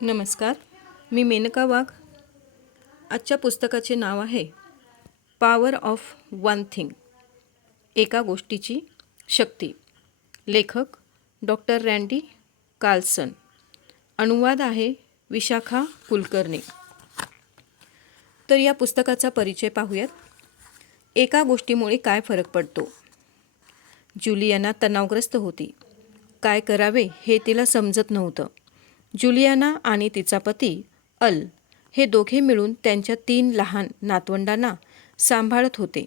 नमस्कार मी मेनका वाघ. आजच्या पुस्तकाचे नाव आहे पॉवर ऑफ वन थिंग एका गोष्टीची शक्ती. लेखक डॉक्टर रँडी कार्लसन. अनुवाद आहे विशाखा कुलकर्णी. तर या पुस्तकाचा परिचय पाहूयात. एका गोष्टीमुळे काय फरक पडतो? जुलियाना तणावग्रस्त होती. काय करावे हे तिला समजत नव्हतं. जुलियाना आणि तिचा पती अल हे दोघे मिळून त्यांच्या तीन लहान नातवंडांना सांभाळत होते.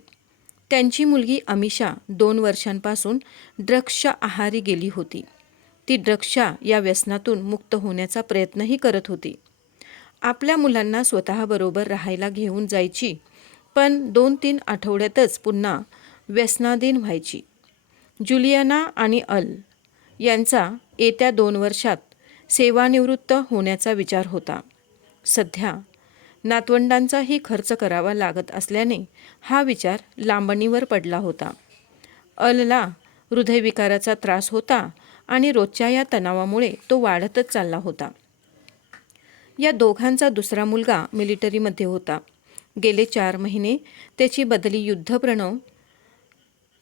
त्यांची मुलगी अमिषा दोन वर्षांपासून ड्रग्सच्या आहारी गेली होती. ती ड्रग्सच्या या व्यसनातून मुक्त होण्याचा प्रयत्नही करत होती. आपल्या मुलांना स्वतःबरोबर राहायला घेऊन जायची पण दोन तीन आठवड्यातच पुन्हा व्यसनाधीन व्हायची. जुलियाना आणि अल यांचा येत्या दोन वर्षात सेवानिवृत्त होण्याचा विचार होता. सध्या नातवंडांचाही खर्च करावा लागत असल्याने हा विचार लांबणीवर पडला होता. अलला हृदयविकाराचा त्रास होता आणि रोजच्या या तणावामुळे तो वाढतच चालला होता. या दोघांचा दुसरा मुलगा मिलिटरीमध्ये होता. गेले चार महिने त्याची बदली युद्धप्रणव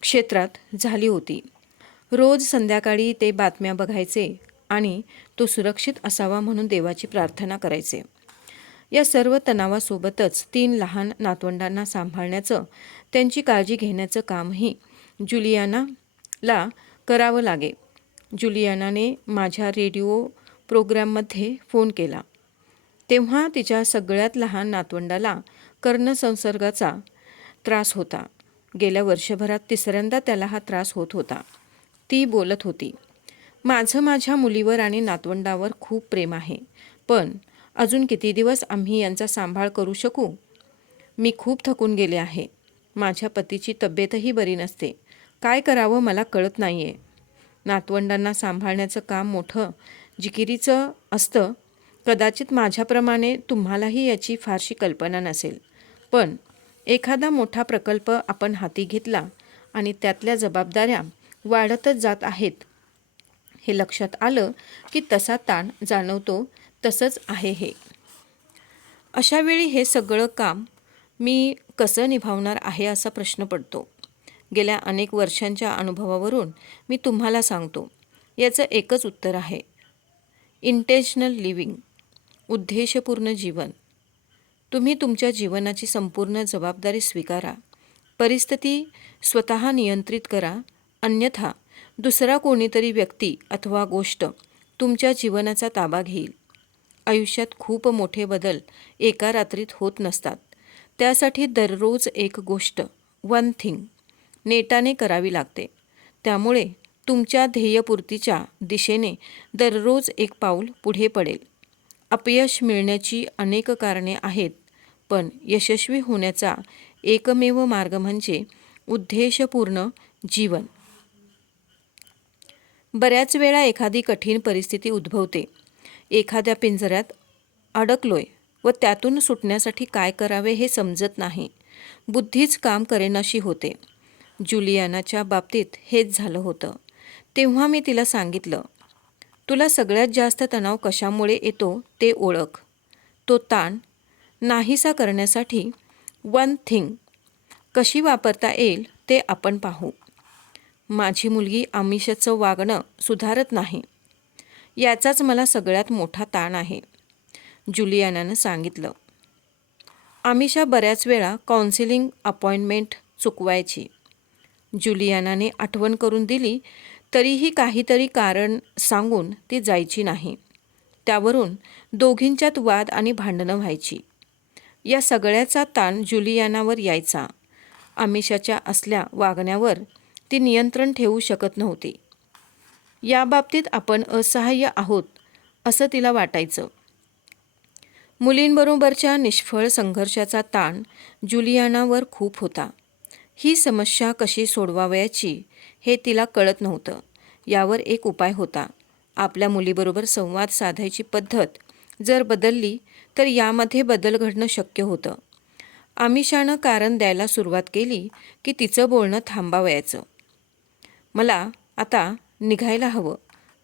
क्षेत्रात झाली होती. रोज संध्याकाळी ते बातम्या बघायचे आणि तो सुरक्षित असावा म्हणून देवाची प्रार्थना करायचे. या सर्व तणावासोबतच तीन लहान नातवंडांना सांभाळण्याचं त्यांची काळजी घेण्याचं कामही जुलियानाला करावं लागे. जुलियानाने माझ्या रेडिओ प्रोग्रॅममध्ये फोन केला. तेव्हा तिच्या सगळ्यात लहान नातवंडाला कर्णसंसर्गाचा त्रास होता. गेल्या वर्षभरात तिसऱ्यांदा त्याला हा त्रास होत होता. ती बोलत होती माझं माझ्या मुलीवर आणि नातवंडावर खूप प्रेम आहे. पण अजून किती दिवस आम्ही यांचा सांभाळ करू शकू? मी खूप थकून गेले आहे. माझ्या पतीची तब्येतही बरी नसते. काय करावं मला कळत नाही आहे नातवंडांना सांभाळण्याचं काम मोठं जिकिरीचं असतं. कदाचित माझ्याप्रमाणे तुम्हालाही याची फारशी कल्पना नसेल. पण एखादा मोठा प्रकल्प आपण हाती घेतला आणि त्यातल्या जबाबदाऱ्या वाढतच जात आहेत हे लक्षात आलं की तसा ताण जाणवतो तसंच आहे हे. अशावेळी हे सगळं काम मी कसं निभावणार आहे असा प्रश्न पडतो. गेल्या अनेक वर्षांच्या अनुभवावरून मी तुम्हाला सांगतो. याचं एकच उत्तर आहे. इंटेन्शनल लिव्हिंग उद्देशपूर्ण जीवन. तुम्ही तुमच्या जीवनाची संपूर्ण जबाबदारी स्वीकारा. परिस्थिती स्वतः नियंत्रित करा. अन्यथा दुसरा कोणीतरी व्यक्ती अथवा गोष्ट तुमच्या जीवनाचा ताबा घेईल. आयुष्यात खूप मोठे बदल एका रात्रीत होत नसतात. त्यासाठी दररोज एक गोष्ट वन थिंग नेटाने करावी लागते. त्यामुळे तुमच्या ध्येयपूर्तीच्या दिशेने दररोज एक पाऊल पुढे पडेल. अपयश मिळण्याची अनेक कारणे आहेत पण यशस्वी होण्याचा एकमेव मार्ग म्हणजे उद्देशपूर्ण जीवन. बऱ्याच वेळा एखादी कठीण परिस्थिती उद्भवते. एखाद्या पिंजऱ्यात अडकलोय व त्यातून सुटण्यासाठी काय करावे हे समजत नाही. बुद्धीच काम करेनाशी होते. जुलियानाच्या बाबतीत हेच झालं होतं. तेव्हा मी तिला सांगितलं तुला सगळ्यात जास्त तणाव कशामुळे येतो ते ओळख. तो ताण नाहीसा करण्यासाठी वन थिंग कशी वापरता येईल ते आपण पाहू. माझी मुलगी आमिषाचं वागणं सुधारत नाही. याचाच मला सगळ्यात मोठा ताण आहे जुलियानानं सांगितलं. आमिषा बऱ्याच वेळा काउन्सिलिंग अपॉइंटमेंट चुकवायची. जुलियानाने आठवण करून दिली तरीही काहीतरी कारण सांगून ती जायची नाही. त्यावरून दोघींच्यात वाद आणि भांडणं व्हायची. या सगळ्याचा ताण जुलियानावर यायचा. आमिषाच्या असल्या वागण्यावर ती नियंत्रण ठेवू शकत नव्हती. याबाबतीत आपण असहाय्य आहोत असं तिला वाटायचं. मुलींबरोबरच्या निष्फळ संघर्षाचा ताण जुलियानावर खूप होता. ही समस्या कशी सोडवावयाची हे तिला कळत नव्हतं. यावर एक उपाय होता. आपल्या मुलीबरोबर संवाद साधायची पद्धत जर बदलली तर यामध्ये बदल घडणं शक्य होतं. आमिषानं कारण द्यायला सुरुवात केली की तिचं बोलणं थांबावयाचं. मला आता निघायला हवं.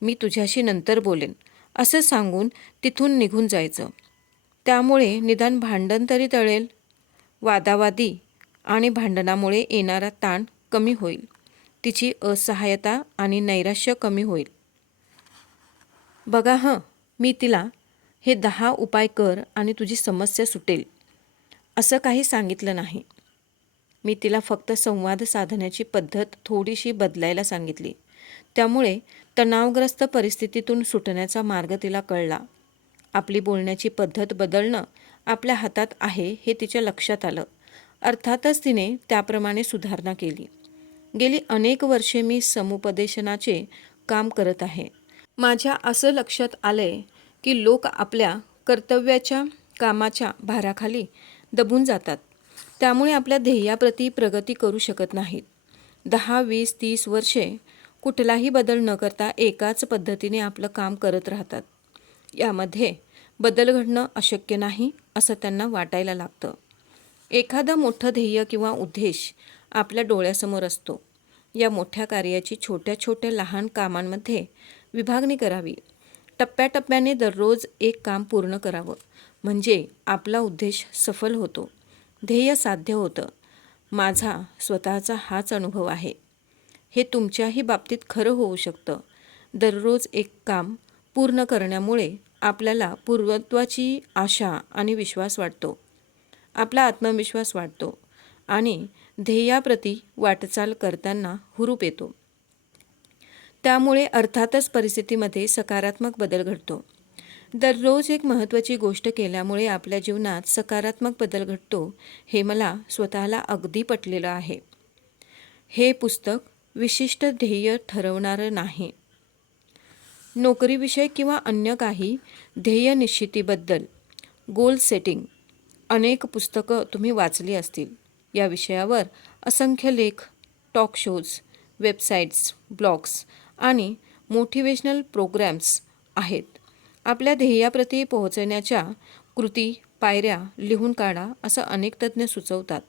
मी तुझ्याशी नंतर बोलेन. असं सांगून तिथून निघून जायचं. त्यामुळे निदान भांडण तरी टळेल. वादावादी आणि भांडणामुळे येणारा ताण कमी होईल. तिची असहाय्यता आणि नैराश्य कमी होईल. बघा हं मी तिला हे दहा उपाय कर आणि तुझी समस्या सुटेल. असं काही सांगितलं नाही. मी तिला फक्त संवाद साधण्याची पद्धत थोडीशी बदलायला सांगितली. त्यामुळे तणावग्रस्त परिस्थितीतून सुटण्याचा मार्ग तिला कळला. आपली बोलण्याची पद्धत बदलणं आपल्या हातात आहे हे तिच्या लक्षात आलं. अर्थातच तिने त्याप्रमाणे सुधारणा केली. गेली अनेक वर्षे मी समुपदेशनाचे काम करत आहे. माझ्या असं लक्षात आलंय की लोक आपल्या कर्तव्याच्या कामाच्या भाराखाली दबून जातात. त्यामुळे आपल्या ध्येयाप्रती प्रगती करू शकत नाहीत. दहा वीस तीस वर्षे कुठलाही बदल न करता एकाच पद्धतीने आपलं काम करत राहतात. यामध्ये बदल घडणं अशक्य नाही असं त्यांना वाटायला लागतं. एखादं मोठं ध्येय किंवा उद्देश आपल्या डोळ्यासमोर असतो. या मोठ्या कार्याची छोट्या छोट्या लहान कामांमध्ये विभागणी करावी. टप्प्याटप्प्याने दररोज एक काम पूर्ण करावं. म्हणजे आपला उद्देश सफल होतो. ध्येय साध्य होतं. माझा स्वतःचा हाच अनुभव आहे. हे तुमच्याही बाबतीत खरं होऊ शकतं. दररोज एक काम पूर्ण करण्यामुळे आपल्याला पूर्वत्वाची आशा आणि विश्वास वाटतो. आपला आत्मविश्वास वाढतो आणि ध्येयाप्रती वाटचाल करताना हुरूप येतो. त्यामुळे अर्थातच परिस्थितीमध्ये सकारात्मक बदल घडतो. दररोज एक महत्त्वाची गोष्ट केल्यामुळे आपल्या जीवनात सकारात्मक बदल घडतो हे मला स्वतःला अगदी पटलेलं आहे. हे पुस्तक विशिष्ट ध्येय ठरवणारं नाही. नोकरीविषयक किंवा अन्य काही ध्येय निश्चितीबद्दल गोल सेटिंग अनेक पुस्तकं तुम्ही वाचली असतील. या विषयावर असंख्य लेख टॉक शोज वेबसाईट्स ब्लॉग्स आणि मोटिवेशनल प्रोग्रॅम्स आहेत. आपल्या ध्येयाप्रती पोहोचण्याच्या कृती पायऱ्या लिहून काढा असं अनेक तज्ज्ञ सुचवतात.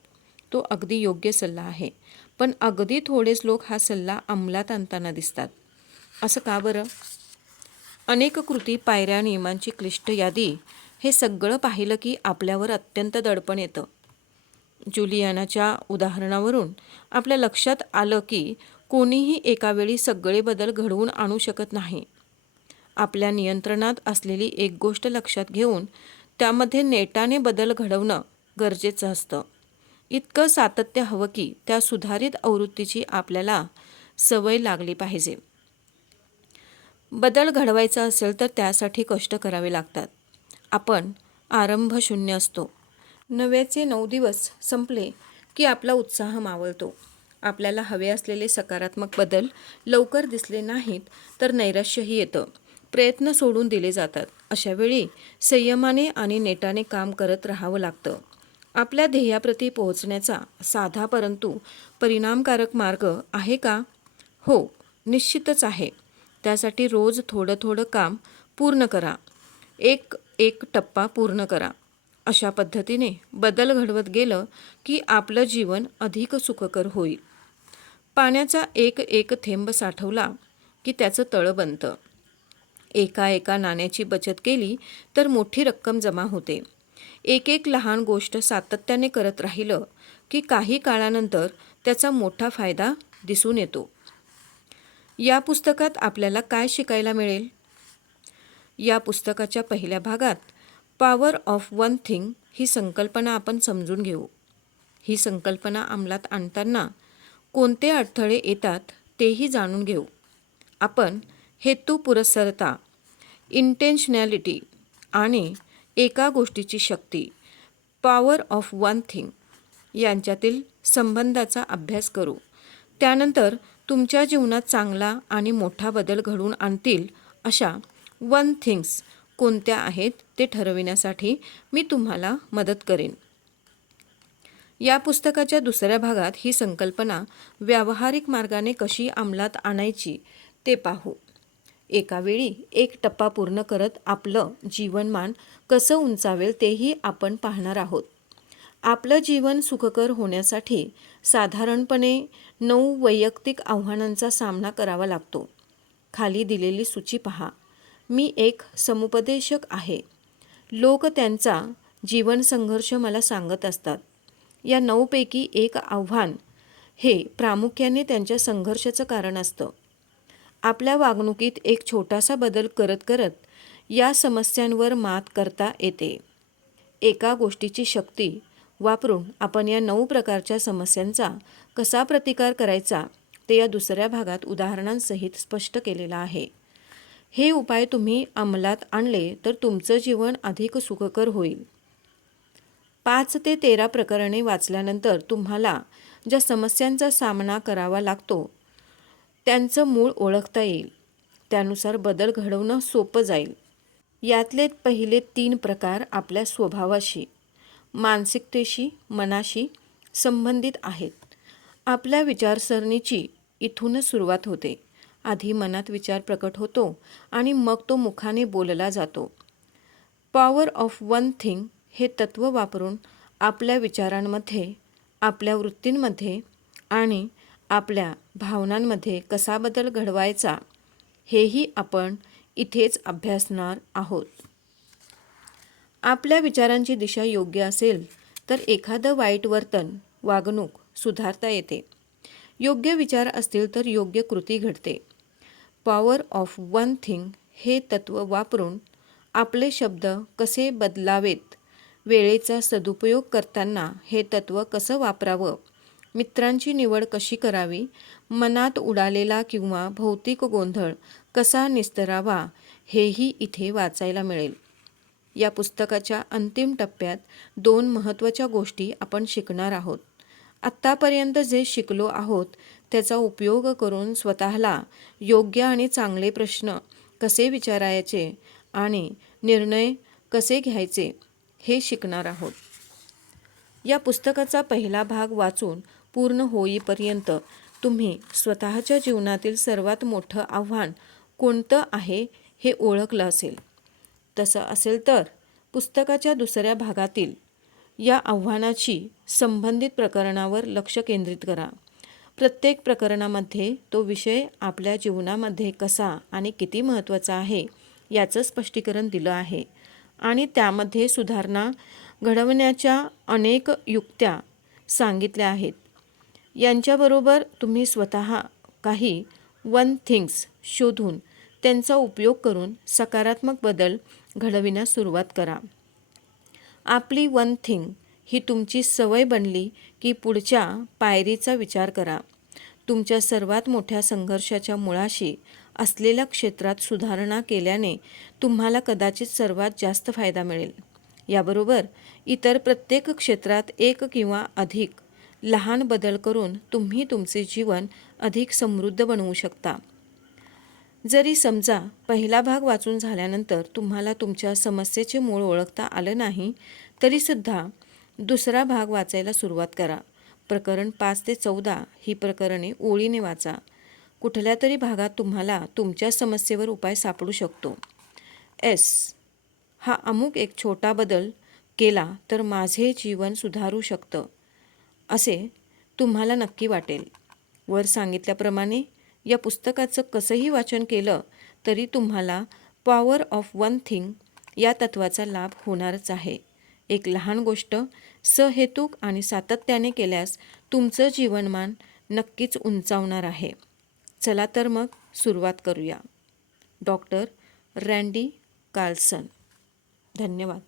तो अगदी योग्य सल्ला आहे. पण अगदी थोडेच लोक हा सल्ला अंमलात आणताना दिसतात. असं का बरं? अनेक कृती पायऱ्या नियमांची क्लिष्ट यादी हे सगळं पाहिलं की आपल्यावर अत्यंत दडपण येतं. जुलियानाच्या उदाहरणावरून आपल्या लक्षात आलं की कोणीही एकावेळी सगळे बदल घडवून आणू शकत नाही. आपल्या नियंत्रणात असलेली एक गोष्ट लक्षात घेऊन त्यामध्ये नेटाने बदल घडवणं गरजेचं असतं. इतकं सातत्य हवं की त्या सुधारित आवृत्तीची आपल्याला सवय लागली पाहिजे. बदल घडवायचा असेल तर त्यासाठी कष्ट करावे लागतात. आपण आरंभ शून्य असतो. नव्याचे नऊ दिवस संपले की आपला उत्साह मावळतो. आपल्याला हवे असलेले सकारात्मक बदल लवकर दिसले नाहीत तर नैराश्यही येतं. प्रयत्न सोडून दिले जातात. अशावेळी संयमाने आणि नेटाने काम करत राहावं लागतं. आपल्या ध्येयाप्रती पोहोचण्याचा साधा परंतु परिणामकारक मार्ग आहे का? हो निश्चितच आहे. त्यासाठी रोज थोडं थोडं काम पूर्ण करा. एक एक टप्पा पूर्ण करा. अशा पद्धतीने बदल घडवत गेलं की आपलं जीवन अधिक सुखकर होईल. पाण्याचा एक एक थेंब साठवला की त्याचं तळं बनतं. एका एका नाण्याची बचत केली तर मोठी रक्कम जमा होते. एक एक लहान गोष्ट सातत्याने करत राहिलं की काही काळानंतर त्याचा मोठा फायदा दिसून येतो. या पुस्तकात आपल्याला काय शिकायला मिळेल? या पुस्तकाच्या पहिल्या भागात पॉवर ऑफ वन थिंग ही संकल्पना आपण समजून घेऊ. ही संकल्पना अंमलात आणताना कोणते अडथळे येतात तेही जाणून घेऊ. आपण हेतू पुरस्सरता इंटेन्शनॅलिटी आणि एका गोष्टीची शक्ती पॉवर ऑफ वन थिंग यांच्यातील संबंधाचा अभ्यास करू. त्यानंतर तुमच्या जीवनात चांगला आणि मोठा बदल घडवून आणतील अशा वन थिंग्स कोणत्या आहेत ते ठरविण्यासाठी मी तुम्हाला मदत करेन. या पुस्तकाच्या दुसऱ्या भागात ही संकल्पना व्यावहारिक मार्गाने कशी अंमलात आणायची ते पाहू. एकावेळी एक टप्पा पूर्ण करत आपलं जीवनमान कसं उंचावेल तेही आपण पाहणार आहोत. आपलं जीवन सुखकर होण्यासाठी साधारणपणे नऊ वैयक्तिक आव्हानांचा सामना करावा लागतो. खाली दिलेली सूची पहा. मी एक समुपदेशक आहे. लोक त्यांचा जीवन संघर्ष मला सांगत असतात. या नऊपैकी एक आव्हान हे प्रामुख्याने त्यांच्या संघर्षाचं कारण असतं. आपल्या वागणुकीत एक छोटासा बदल करत करत या समस्यांवर मात करता येते. एका गोष्टीची शक्ती वापरून आपण या नऊ प्रकारच्या समस्यांचा कसा प्रतिकार करायचा ते या दुसऱ्या भागात उदाहरणांसहित स्पष्ट केलेलं आहे. हे उपाय तुम्ही अंमलात आणले तर तुमचं जीवन अधिक सुखकर होईल. पाच ते तेरा प्रकरणे वाचल्यानंतर तुम्हाला ज्या समस्यांचा सामना करावा लागतो त्यांचं मूळ ओळखता येईल. त्यानुसार बदल घडवणं सोपं जाईल. यातले पहिले तीन प्रकार आपल्या स्वभावाशी मानसिकतेशी मनाशी संबंधित आहेत. आपल्या विचारसरणीची इथूनच सुरुवात होते. आधी मनात विचार प्रकट होतो आणि मग तो मुखाने बोलला जातो. पॉवर ऑफ वन थिंग हे तत्त्व वापरून आपल्या विचारांमध्ये आपल्या वृत्तींमध्ये आणि आपल्या भावनांमध्ये कसा बदल घडवायचा हेही आपण इथेच अभ्यासणार आहोत. आपल्या विचारांची दिशा योग्य असेल तर एखादं वाईट वर्तन वागणूक सुधारता येते. योग्य विचार असतील तर योग्य कृती घडते. पॉवर ऑफ वन थिंग हे तत्त्व वापरून आपले शब्द कसे बदलावेत वेळेचा सदुपयोग करताना हे तत्त्व कसं वापरावं मित्रांची निवड कशी करावी? मनात उडालेला किंवा भौतिक गोंधळ कसा निस्तरावा हेही इथे वाचायला मिळेल. या पुस्तकाच्या अंतिम टप्प्यात दोन महत्त्वाच्या गोष्टी आपण शिकणार आहोत. आत्तापर्यंत जे शिकलो आहोत त्याचा उपयोग करून स्वतःला योग्य आणि चांगले प्रश्न कसे विचारायचे आणि निर्णय कसे घ्यायचे हे शिकणार आहोत. या पुस्तकाचा पहिला भाग वाचून पूर्ण होईपर्यंत तुम्ही स्वतःच्या जीवनातील सर्वात मोठं आव्हान कोणतं आहे हे ओळखलं असेल. तसं असेल तर पुस्तकाच्या दुसऱ्या भागातील या आव्हानाची संबंधित प्रकरणावर लक्ष केंद्रित करा. प्रत्येक प्रकरणामध्ये तो विषय आपल्या जीवनामध्ये कसा आणि किती महत्त्वाचा आहे याचं स्पष्टीकरण दिलं आहे आणि त्यामध्ये सुधारणा घडवण्याच्या अनेक युक्त्या सांगितल्या आहेत. यांच्याबरोबर तुम्ही स्वतः काही वन थिंग्स शोधून त्यांचा उपयोग करून सकारात्मक बदल घडविण्यास सुरुवात करा. आपली वन थिंग ही तुमची सवय बनली की पुढच्या पायरीचा विचार करा. तुमच्या सर्वात मोठ्या संघर्षाच्या मुळाशी असलेल्या क्षेत्रात सुधारणा केल्याने तुम्हाला कदाचित सर्वात जास्त फायदा मिळेल. याबरोबर इतर प्रत्येक क्षेत्रात एक किंवा अधिक लहान बदल करून तुम्ही तुमचे जीवन अधिक समृद्ध बनवू शकता. जरी समजा पहिला भाग वाचून झाल्यानंतर तुम्हाला तुमच्या समस्येचे मूळ ओळखता आलं नाही तरीसुद्धा दुसरा भाग वाचायला सुरुवात करा. प्रकरण पाच ते चौदा ही प्रकरणे ओळीने वाचा. कुठल्या तरी भागात तुम्हाला तुमच्या समस्येवर उपाय सापडू शकतो. एस. हा अमुक एक छोटा बदल केला तर माझे जीवन सुधारू शकतं. असे तुम्हाला नक्की वाटेल. वर सांगितल्याप्रमाणे या पुस्तकाचं कसंही वाचन केलं तरी तुम्हाला पॉवर ऑफ वन थिंग या तत्वाचा लाभ होणारच आहे. एक लहान गोष्ट सहेतुक आणि सातत्याने केल्यास तुमचं जीवनमान नक्कीच उंचावणार आहे. चला तर मग सुरुवात करूया. Doctor Randy Carlson. धन्यवाद.